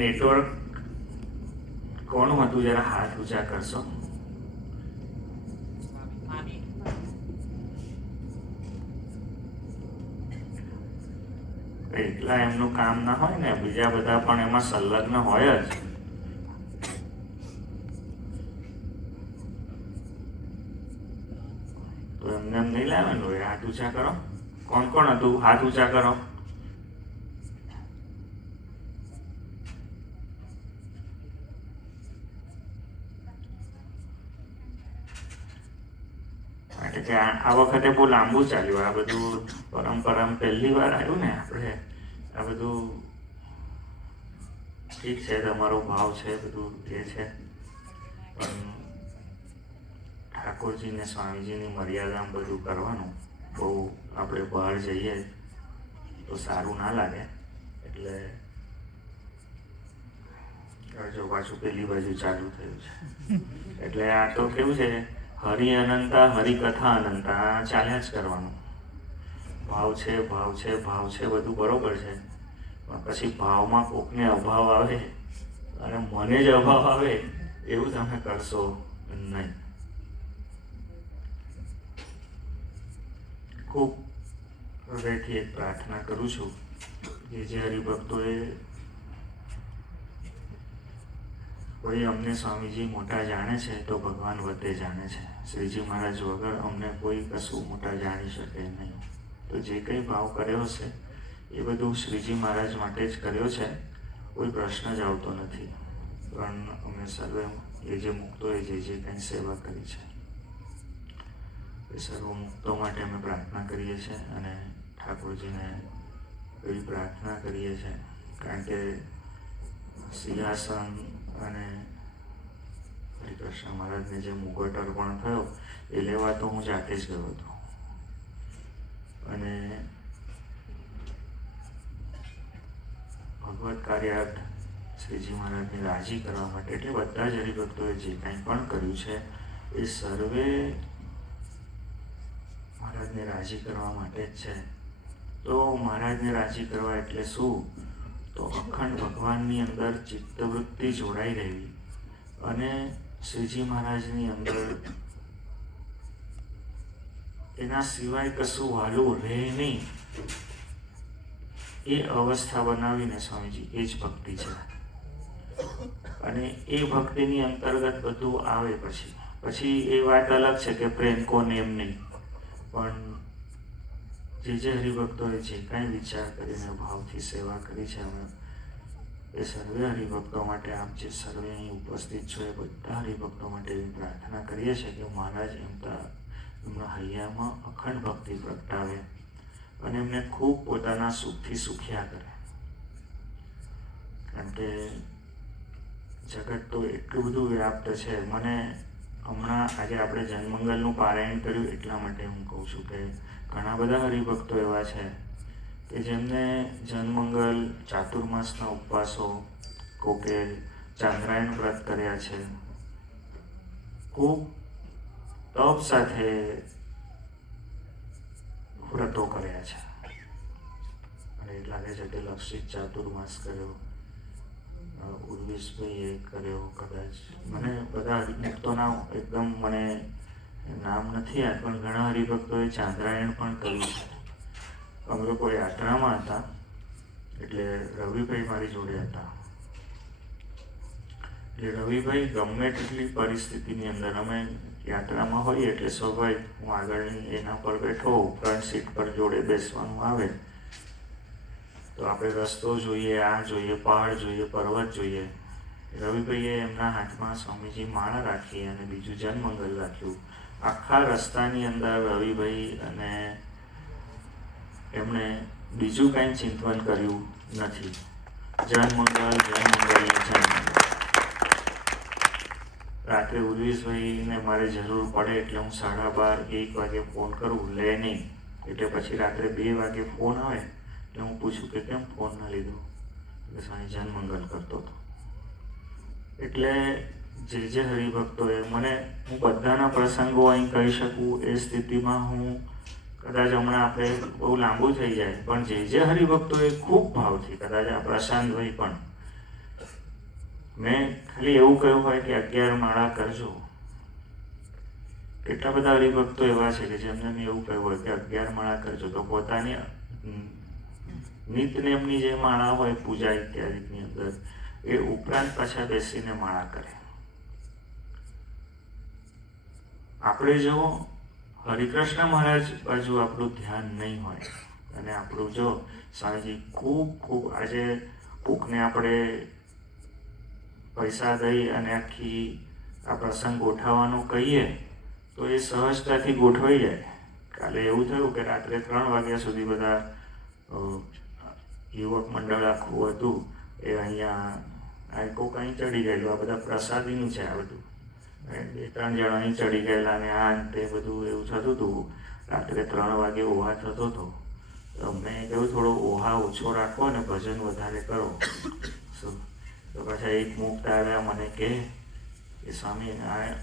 Network કોણ હતું જરા હાથ ઊંચા કરશો? એકલા એમનું કામ ના હોય ને, બીજા બધા પણ એમાં સંલગ્ન હોય જ. તો એમને એમ નહીં લાવે ને હાથ ઊંચા કરો. કોણ કોણ હતું? હાથ ઊંચા કરો માટે કે આ વખતે બહુ લાંબુ ચાલ્યું. આ બધું પરંપરા પહેલી વાર આવ્યું ને આપણે, આ બધું ઠીક છે, તમારો ભાવ છે, બધું એ છે. પણ ઠાકોરજી ને સ્વામીજીની મર્યાદામાં બધું કરવાનું, બહુ આપણે બહાર જઈએ તો સારું ના લાગે. એટલે જો પાછું પેલી બાજુ ચાલુ થયું છે. એટલે આ તો કેવું છે હરિ અનંતા હરિકથા અનંતા ચાલ્યા જ કરવાનું. ભાવ છે ભાવ છે ભાવ છે, બધું બરોબર છે. પણ પછી ભાવમાં કોકને અભાવ આવે અને મને જ અભાવ આવે, એવું તમે કરશો નહીં. ખૂબ હૃદયથી એક પ્રાર્થના કરું છું કે જે હરિભક્તોએ કોઈ અમને સ્વામીજી મોટા જાણે છે તો ભગવાન વધે જાણે છે. શ્રીજી મહારાજ વગર અમને કોઈ કશું મોટા જાણી શકે નહીં. તો જે કંઈ ભાવ કર્યો છે એ બધું શ્રીજી મહારાજ માટે જ કર્યો છે. કોઈ પ્રશ્ન જ આવતો નથી. પણ અમે સર્વે, એ જે મુક્તો, એ જે જે કંઈ સેવા કરી છે, એ સર્વ મુક્તો માટે અમે પ્રાર્થના કરીએ છીએ અને ઠાકોરજીને એવી પ્રાર્થના કરીએ છીએ. કારણ કે સિંહાસન અને કૃષ્ણ મહારાજને જે મુગટ અર્પણ થયો, એ લેવા તો હું જાતે જ ગયો હતો. અને ભગવત કાર્યાર્થ શ્રીજી મહારાજને રાજી કરવા માટે એટલે બધા જ હરિભક્તોએ જે કાંઈ પણ કર્યું છે, એ સર્વે મહારાજને રાજી કરવા માટે જ છે. તો મહારાજને રાજી કરવા એટલે શું? તો અખંડ ભગવાનની અંદર ચિત્તવૃત્તિ જોડાઈ રહેવી અને શ્રીજી મહારાજની અંદર એના સિવાય કશું વાલું રહે નહીં. એ અવસ્થા બનાવીને સ્વામીજી, એ જ ભક્તિ છે. અને એ ભક્તિની અંતર્ગત બધું આવે પછી. પછી એ વાત અલગ છે કે પ્રેમ કોને એમ નહીં. પણ જે જે હરિભક્તોએ જે કાંઈ વિચાર કરીને ભાવથી સેવા કરી છે, અમે એ સર્વે હરિભક્તો માટે, આપ જે સર્વે અહીં ઉપસ્થિત છો, એ બધા હરિભક્તો માટે એવી પ્રાર્થના કરીએ છીએ કે મહારાજ એમના એમના હૈયામાં અખંડ ભક્તિ પ્રગટાવે અને એમને ખૂબ પોતાના સુખથી સુખ્યા કરે. કારણ કે જગત તો એટલું બધું વ્યાપ્ત છે. મને હમણાં આજે આપણે જન્મંગલનું પારાયણ કર્યું એટલા માટે હું કહું છું કે ઘણા બધા હરિભક્તો એવા છે કે જેમને જન્મંગલ, ચાતુર્માસના ઉપવાસો કોકે ચાંદ્રાયણ વ્રત કર્યા છે. ખૂબ તપ સાથે વ્રતો કર્યા છે. અને લાગે છે કે લક્ષિત ચાતુર્માસ કર્યો ઉર્વિશભાઈએ કર્યો કદાચ. મને બધા ભક્તોના એકદમ મને નામ નથી યાદ, પણ ઘણા હરિભક્તોએ ચાંદ્રાયણ પણ કર્યું છે. અમે લોકો યાત્રામાં હતા, એટલે રવિભાઈ મારી જોડે હતા. એટલે રવિભાઈ ગમે તેટલી પરિસ્થિતિની અંદર અમે યાત્રામાં હોઈએ, એટલે સ્વાભાવિક હું આગળની એના પર બેઠો ફ્રન્ટ સીટ પર જોડે બેસવાનું આવે. તો આપણે રસ્તો જોઈએ, આ જોઈએ, પહાડ જોઈએ, પર્વત જોઈએ. રવિભાઈએ એમના હાથમાં સ્વામીજી માળા રાખી અને બીજું જનમંગલ રાખ્યું. આખા રસ્તાની અંદર રવિભાઈ અને એમણે બીજું કાંઈ ચિંતન કર્યું નથી. જનમંગલ જનમંગલ જનમંગલ રાત્રે ઉર્વેશભાઈને મારે જરૂર પડે એટલે હું સાડા બાર, એક વાગે ફોન કરું, લે નહીં. એટલે પછી રાત્રે બે વાગે ફોન આવે, એટલે હું પૂછું કે કેમ ફોન ના લીધો? એટલે સાંઈ જનમંગલ કરતો હતો. એટલે જે જે હરિભક્તોએ મને હું બધાના પ્રસંગો અહીં કહી શકું એ સ્થિતિમાં હું કદાચ હમણાં આપણે બહુ લાંબુ થઈ જાય પણ જે જે હરિભક્તોએ ખૂબ ભાવથી કદાચ આ પ્રશાંતભાઈ પણ મેં ખાલી એવું કહ્યું હોય કે અગિયાર માળા કરજો. કેટલા બધા હરિભક્તો એવા છે કે જેમને મેં એવું કહ્યું હોય કે અગિયાર માળા કરજો તો પોતાની અમ, નિતનેમની જે માળા હોય પૂજા ઇત્યાદિની અંદર એ ઉપરાંત પાછા બેસીને માળા કરે. આપણે જો હરિકૃષ્ણ મહારાજ બાજુ આપણું ધ્યાન નહીં હોય, અને આપણું જો સ્વામીજી ખૂબ ખૂબ આજે ભૂખને આપણે પૈસા દઈ અને આખી આ પ્રસંગ ગોઠવવાનું કહીએ, તો એ સહજતાથી ગોઠવાઈ જાય. કાલે એવું થયું કે રાત્રે ત્રણ વાગ્યા સુધી બધા યુવક મંડળ આખું હતું, એ અહીંયા આ કોક અહીં ચડી ગયેલું, આ બધા પ્રસાદીનું છે આ બધું. બે ત્રણ જણા અહીં ચડી ગયેલા ને આ તે બધું એવું થતું હતું. રાત્રે ત્રણ વાગે ઓહા થતો હતો. તો મેં કહ્યું, થોડો ઓહા ઓછો રાખો અને ભજન વધારે કરો. તો પાછા એક મુક્ત આવ્યા, મને કે સ્વામી, આ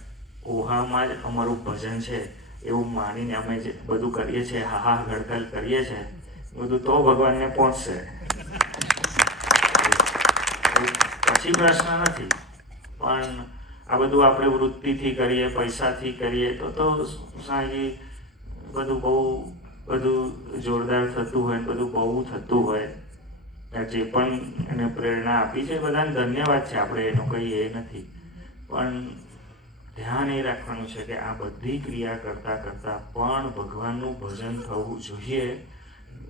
ઓહામાં જ અમારું ભજન છે. એવું માનીને અમે જે બધું કરીએ છીએ હાહા ગડગડ કરીએ છીએ બધું તો ભગવાનને પહોંચશે. પછી પ્રશ્ન નથી, પણ આ બધું આપણે વૃત્તિથી કરીએ, પૈસાથી કરીએ, તો તો સાહી બધું બહુ, બધું જોરદાર થતું હોય, બધું બહુ થતું હોય. જે પણ એને પ્રેરણા આપી છે, બધાને ધન્યવાદ છે, આપણે એનું કંઈ એ નથી. પણ ધ્યાન એ રાખવાનું છે કે આ બધી ક્રિયા કરતાં કરતાં પણ ભગવાનનું ભજન થવું જોઈએ.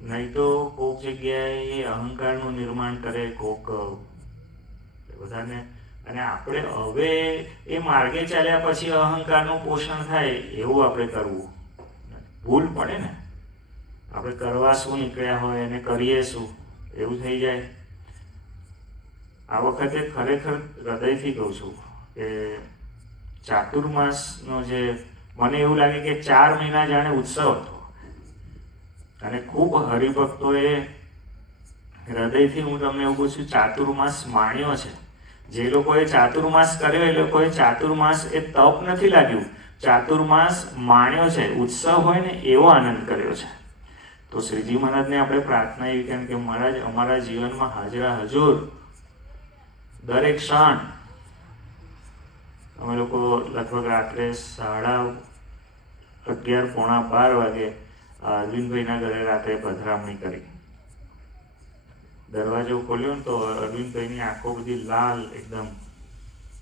નહીં તો કોઈક જગ્યાએ એ અહંકારનું નિર્માણ કરે, કોક, બધાને અને આપણે હવે એ માર્ગે ચાલ્યા પછી અહંકારનું પોષણ થાય એવું આપણે કરવું. ભૂલ પડે ને? આપણે કરવા શું નીકળ્યા હોય અને કરીએ શું? એવું થઈ જાય. આ વખતે ખરેખર હૃદયથી કહું છું કે ચાતુર્માસનો જે, મને એવું લાગે કે ચાર મહિના જાણે ઉત્સવ હતો. અને ખૂબ હરિભક્તોએ હૃદયથી હું તમને એવું કહું છું ચાતુર્માસ માણ્યો છે. જે લોકોએ ચાતુર્માસ કર્યો, એ લોકોએ ચાતુર્માસ એ તપ નથી લાગ્યું. ચાતુર્માસ માણ્યો છે, ઉત્સવ હોય ને એવો આનંદ કર્યો છે. તો શ્રીજી મહારાજને આપણે પ્રાર્થના એવી કેમ કે મહારાજ અમારા જીવનમાં હાજરા હજુર. દરેક ક્ષણ અમે લોકો લગભગ રાત્રે સાડા અગિયાર પોણા બાર વાગે અરવિંદભાઈના ઘરે રાત્રે પધરામણી કરી. દરવાજો ખોલ્યો ને તો અરવિંદભાઈની આંખો બધી લાલ એકદમ.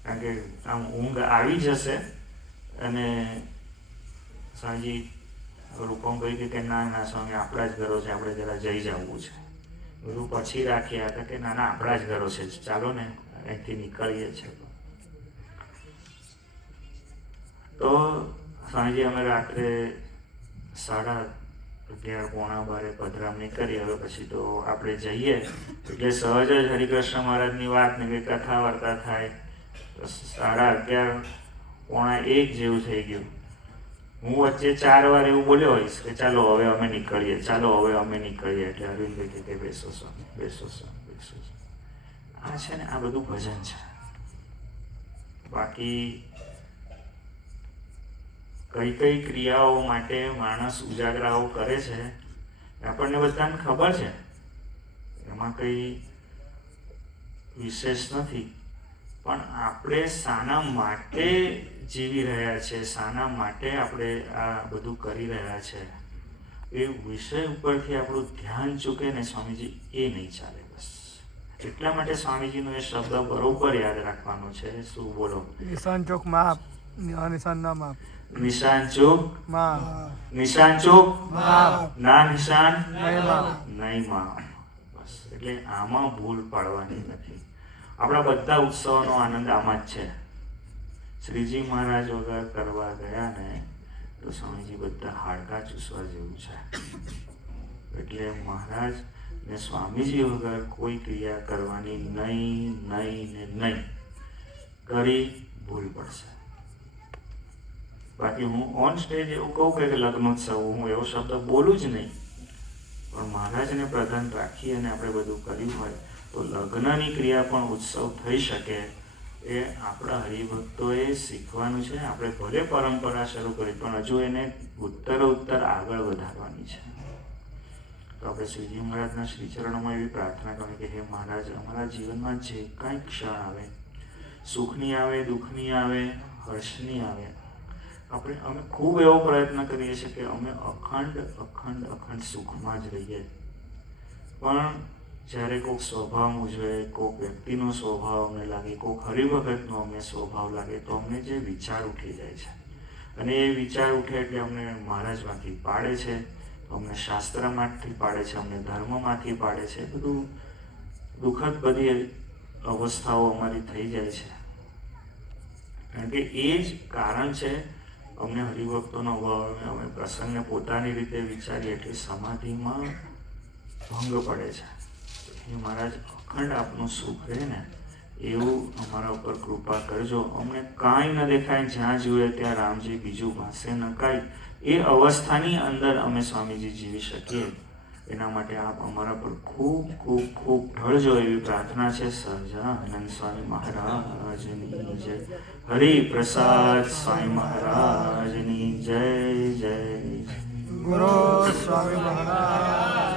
કારણ કે આમ ઊંઘ આવી જશે અને સાંજી રૂપમ કે કે ના ના સ્વામી, આપણા જ ઘરો છે, આપણે જરા જઈ જવું છે. બધું પછી રાખ્યા હતા કે ના ના, આપણા જ ઘરો છે. ચાલો ને, અહીંથી નીકળીએ છીએ. તો સાંજે, અમે રાત્રે સાડા અગિયાર પોણા બારે પધરામણી કરી, હવે પછી તો આપણે જઈએ. એટલે સહજ જ હરિકૃષ્ણ મહારાજની વાત ને કે કથા વાર્તા થાય સાડા અગિયાર પોણા એક જેવું થઈ ગયું. હું વચ્ચે ચાર વાર એવું બોલ્યો હોઈશ કે ચાલો હવે અમે નીકળીએ, ચાલો હવે અમે નીકળીએ. એટલે અરવિંદભાઈ કે બેસો સ્વામી બેસો સ્વામી બેસો આ છે ને, આ બધું ભજન છે. બાકી કઈ કઈ ક્રિયાઓ માટે માણસ ઉજાગરાઓ કરે છે આપણને બધાને ખબર છે. એમાં કંઈ વિશેષ નથી. પણ આપણે શાના માટે જીવી રહ્યા છે, શાના માટે આપણે આ બધું કરી રહ્યા છે. એ વિષય ઉપરથી આપણું ધ્યાન ચૂકે ને સ્વામીજી એ નહીં ચાલે બસ. એટલા માટે સ્વામીજીનો એ શબ્દ બરોબર યાદ રાખવાનો છે. શું બોલો? નિશાન ચોક માપ, નિશાન ના માપ. નિશાન ચૂક? નિશાન ચૂક? ના નિશાન? નહીં માં. બસ એટલે આમાં ભૂલ પાડવાની નથી. આપણા બધા ઉત્સવનો આનંદ આમાં જ છે. શ્રીજી મહારાજ વગર કરવા ગયા ને તો સ્વામીજી બધા હાડકા ચૂસવા જેવું છે. એટલે મહારાજ ને સ્વામીજી વગર કોઈ ક્રિયા કરવાની નહીં નહીં ને નહીં. કરી ભૂલ પડશે. બાકી હું ઓન સ્ટેજ એવું કહું કે લગ્નોત્સવ હું એવો શબ્દ બોલું જ નહીં. પણ મહારાજને પ્રધાન રાખી અને આપણે બધું કર્યું હોય, તો લગ્નની ક્રિયા પણ ઉત્સવ થઈ શકે. એ આપણા હરિભક્તોએ શીખવાનું છે. આપણે ભલે પરંપરા શરૂ કરી, પણ હજુ એને ઉત્તર ઉત્તર આગળ વધારવાની છે. તો આપણે શ્રીજી મહારાજના શ્રીચરણોમાં એવી પ્રાર્થના કરી કે હે મહારાજ, અમારા જીવનમાં જે કાંઈ ક્ષણ આવે, સુખની આવે, દુઃખની આવે, હર્ષની આવે આપણે અમે ખૂબ એવો પ્રયત્ન કરીએ છીએ કે અમે અખંડ અખંડ અખંડ સુખમાં જ રહીએ. પણ જ્યારે કોઈક સ્વભાવ ઉજવે કોઈક વ્યક્તિનો સ્વભાવ અમને લાગે, કોઈક હરિભગતનો અમને સ્વભાવ લાગે, તો અમને જે વિચાર ઉઠી જાય છે. અને એ વિચાર ઉઠે એટલે અમને મહારાજમાંથી પાડે છે અમને શાસ્ત્રમાંથી પાડે છે, અમને ધર્મમાંથી પાડે છે. બધું દુઃખદ બધી અવસ્થાઓ અમારી થઈ જાય છે. કારણ કે એ જ કારણ છે અમને હરિભક્તોનો અભાવ આવે અમે પ્રસંગને પોતાની રીતે વિચારીએ એટલે સમાધિમાં ભંગ પડે છે. એ મહારાજ અખંડ આપનું સુખ રહે ને, એવું અમારા ઉપર કૃપા કરજો. અમને કાંઈ ન દેખાય, જ્યાં જોઈએ ત્યાં રામજી બીજું પાસે ન કાંઈ. એ અવસ્થાની અંદર અમે સ્વામીજી જીવી શકીએ. એના માટે આપ અમારા પર ખૂબ ખૂબ ખૂબ ઢળજો એવી પ્રાર્થના છે સહજાનંદ સ્વામી મહારાજની જય હરિ પ્રસાદ સ્વામી મહારાજની જય જય. ગુરુ સ્વામી મહારાજ